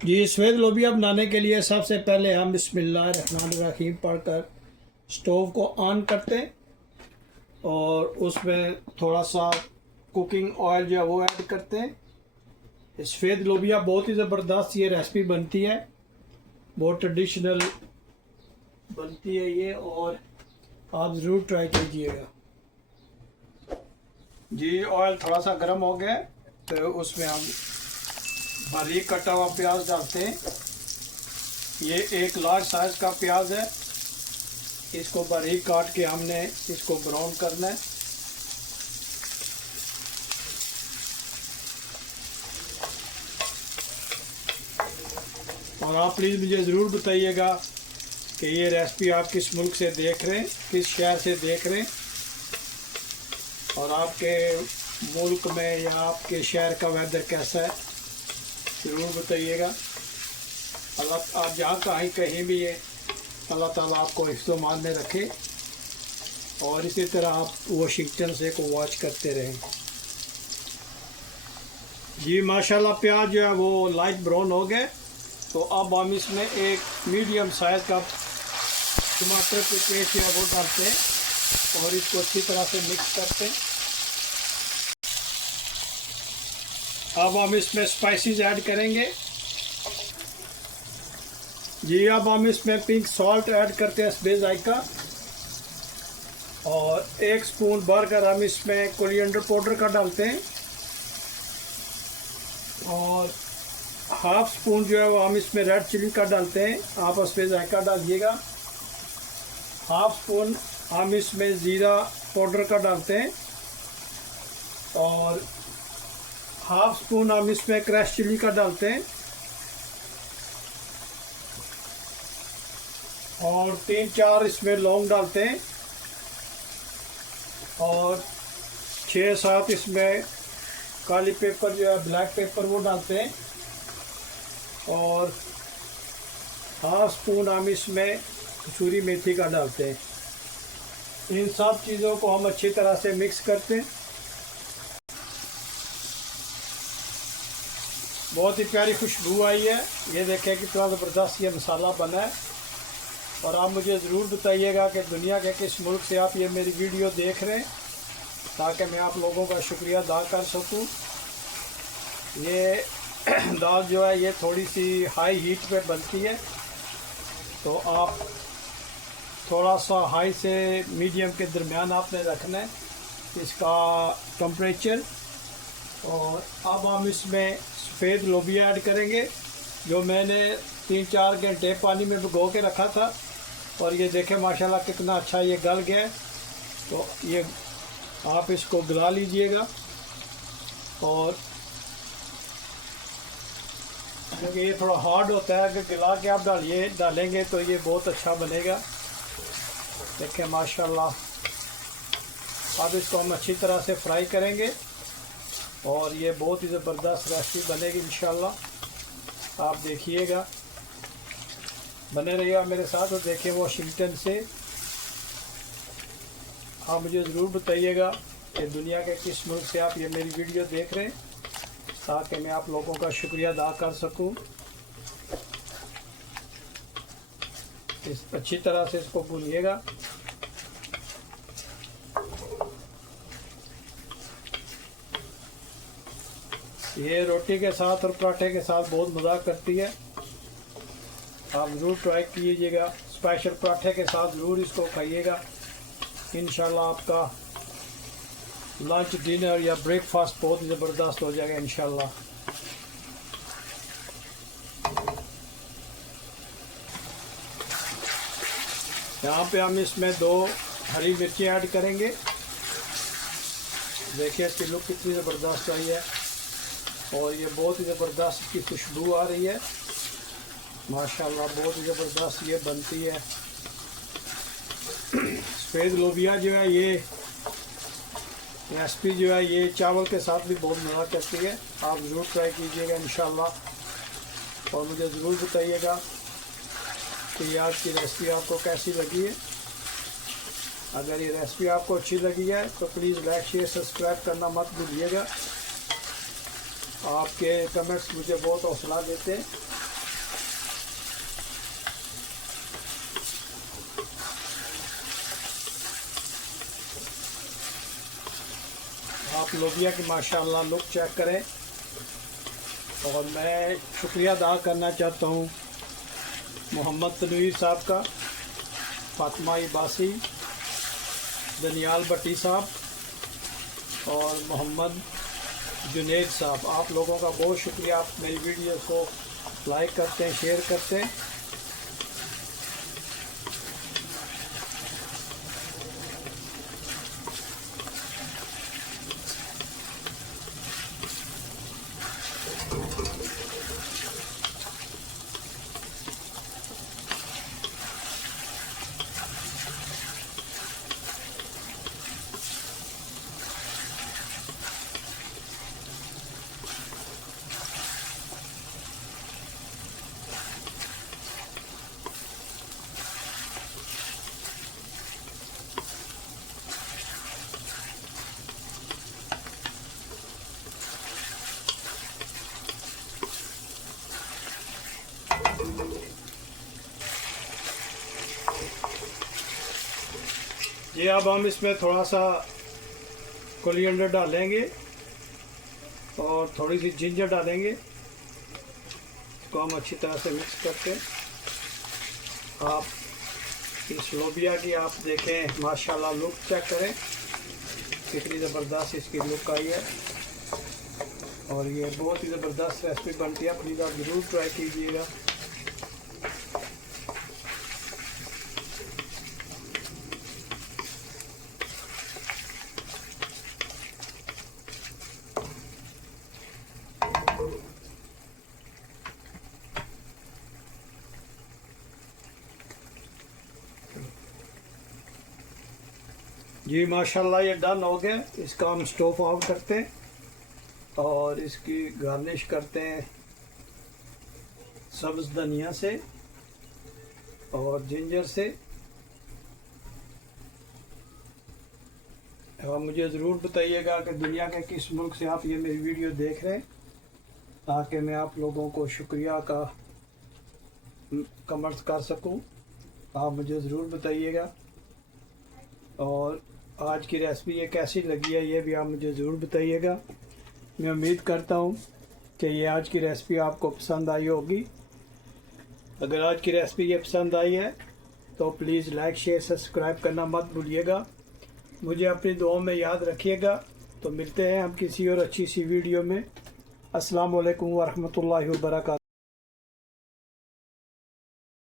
जी सफ़ेद लोबिया बनाने के लिए सबसे पहले हम बिस्मिल्लाहिर्रहमानिर्रहीम पढ़कर स्टोव को ऑन करते हैं और उसमें थोड़ा सा कुकिंग ऑयल जो है वो ऐड करते हैं। सफ़ेद लोबिया बहुत ही ज़बरदस्त ये रेसिपी बनती है, बहुत ट्रेडिशनल बनती है ये, और आप ज़रूर ट्राई कीजिएगा। जी ऑयल थोड़ा सा गर्म हो गया तो उसमें हम बारीक कटा हुआ प्याज डालते हैं। ये एक लार्ज साइज का प्याज है, इसको बारीक काट के हमने इसको ब्राउन करना है। और आप प्लीज़ मुझे ज़रूर बताइएगा कि ये रेसिपी आप किस मुल्क से देख रहे हैं, किस शहर से देख रहे हैं, और आपके मुल्क में या आपके शहर का वेदर कैसा है, ज़रूर बताइएगा। अल्लाह आप जहाँ कहीं भी है, अल्लाह ताला आपको हिफ्ज़-ओ-मान में रखे और इसी तरह आप वाशिंगटन से को वॉच करते रहें। जी माशाल्लाह प्याज जो है वो लाइट ब्राउन हो गए, तो अब हम इसमें एक मीडियम साइज़ का टमाटर के पेस्ट जो है वो डालते हैं और इसको अच्छी तरह से मिक्स करते हैं। अब हम इसमें स्पाइसेस ऐड करेंगे। जी अब हम इसमें पिंक सॉल्ट ऐड करते हैं, सफ़ेद जायका, और 1 स्पून भरकर हम इसमें कोरिएंडर पाउडर का डालते हैं, और हाफ स्पून जो है वो हम इसमें रेड चिली का डालते हैं। आप सफ़ेद जायका डालिएगा। हाफ स्पून हम इसमें ज़ीरा पाउडर का डालते हैं, और हाफ स्पून हम इसमें क्रश चिली का डालते हैं, और 3-4 इसमें लौंग डालते हैं, और 6-7 इसमें काली पेपर जो है ब्लैक पेपर वो डालते हैं, और हाफ स्पून हम इसमें कसूरी मेथी का डालते हैं। इन सब चीज़ों को हम अच्छी तरह से मिक्स करते हैं। बहुत ही प्यारी खुशबू आई है। ये देखें कितना ज़बरदस्त ये मसाला बना है। और आप मुझे ज़रूर बताइएगा कि दुनिया के किस मुल्क से आप ये मेरी वीडियो देख रहे हैं, ताकि मैं आप लोगों का शुक्रिया अदा कर सकूं। ये दाल जो है ये थोड़ी सी हाई हीट पे बनती है, तो आप थोड़ा सा हाई से मीडियम के दरमियान आपने रखना है इसका टेम्परेचर। और अब हम इसमें सफ़ेद लोबिया ऐड करेंगे, जो मैंने 3-4 घंटे पानी में भिगो के रखा था, और ये देखें माशाल्लाह कितना अच्छा ये गल गया है। तो ये आप इसको गला लीजिएगा, और क्योंकि ये थोड़ा हार्ड होता है, अगर गला के आप डालेंगे तो ये बहुत अच्छा बनेगा। देखें माशाल्लाह। अब इसको हम अच्छी तरह से फ्राई करेंगे और ये बहुत ही ज़बरदस्त रेसिपी बनेगी इंशाल्लाह। आप देखिएगा, बने रहिएगा मेरे साथ और देखिए वाशिंगटन से। आप मुझे ज़रूर बताइएगा कि दुनिया के किस मुल्क से आप ये मेरी वीडियो देख रहे हैं, ताकि मैं आप लोगों का शुक्रिया अदा कर सकूं। इस अच्छी तरह से इसको भूनिएगा। ये रोटी के साथ और पराठे के साथ बहुत मज़ा करती है। आप ज़रूर ट्राई कीजिएगा, स्पेशल पराठे के साथ ज़रूर इसको खाइएगा। इंशाल्लाह आपका लंच, डिनर या ब्रेकफास्ट बहुत ही ज़बरदस्त हो जाएगा इंशाल्लाह। यहाँ पे हम इसमें 2 हरी मिर्ची ऐड करेंगे। देखिए इसकी लुक कितनी ज़बरदस्त आई है, और ये बहुत ही ज़बरदस्त की खुशबू आ रही है माशाल्लाह। बहुत ही ज़बरदस्त ये बनती है। सफ़ेद लोबिया जो है ये रेसिपी जो है ये चावल के साथ भी बहुत मज़ा करती है। आप ज़रूर ट्राई कीजिएगा इंशाल्लाह, और मुझे ज़रूर बताइएगा कि ये आज की रेसिपी आपको कैसी लगी है। अगर ये रेसिपी आपको अच्छी लगी है तो प्लीज़ लाइक, शेयर, सब्सक्राइब करना मत भूलिएगा। आपके कमेंट्स मुझे बहुत हौसला देते हैं। लोबिया की माशाल्लाह लुक चेक करें। और मैं शुक्रिया अदा करना चाहता हूँ मोहम्मद तनवीर साहब का, फातिमा इबासी, दनियाल भट्टी साहब और मोहम्मद जुनेद साहब। आप लोगों का बहुत शुक्रिया, आप मेरी वीडियो को लाइक करते हैं, शेयर करते हैं। ये अब हम इसमें थोड़ा सा कोरिएंडर डालेंगे और थोड़ी सी जिंजर डालेंगे। इसको हम अच्छी तरह से मिक्स करके, आप इस लोबिया की आप देखें माशाल्लाह लुक चेक करें कितनी ज़बरदस्त इसकी लुक आई है। और ये बहुत ही ज़बरदस्त रेसिपी बनती है, प्लीज़ आप ज़रूर ट्राई कीजिएगा। जी माशाल्लाह ये डन हो गया। इसका हम स्टोव ऑफ करते हैं और इसकी गार्निश करते हैं सब्ज़ धनिया से और जिंजर से। और मुझे ज़रूर बताइएगा कि दुनिया के किस मुल्क से आप ये मेरी वीडियो देख रहे हैं, ताकि मैं आप लोगों को शुक्रिया का कमेंट्स कर सकूं। आप मुझे ज़रूर बताइएगा। और आज की रेसिपी ये कैसी लगी है ये भी आप मुझे ज़रूर बताइएगा। मैं उम्मीद करता हूँ कि ये आज की रेसिपी आपको पसंद आई होगी। अगर आज की रेसिपी ये पसंद आई है तो प्लीज़ लाइक शेयर सब्सक्राइब करना मत भूलिएगा। मुझे अपनी दुआओं में याद रखिएगा। तो मिलते हैं हम किसी और अच्छी सी वीडियो में। अस्सलाम वालेकुम व रहमतुल्लाहि व बरकातहू।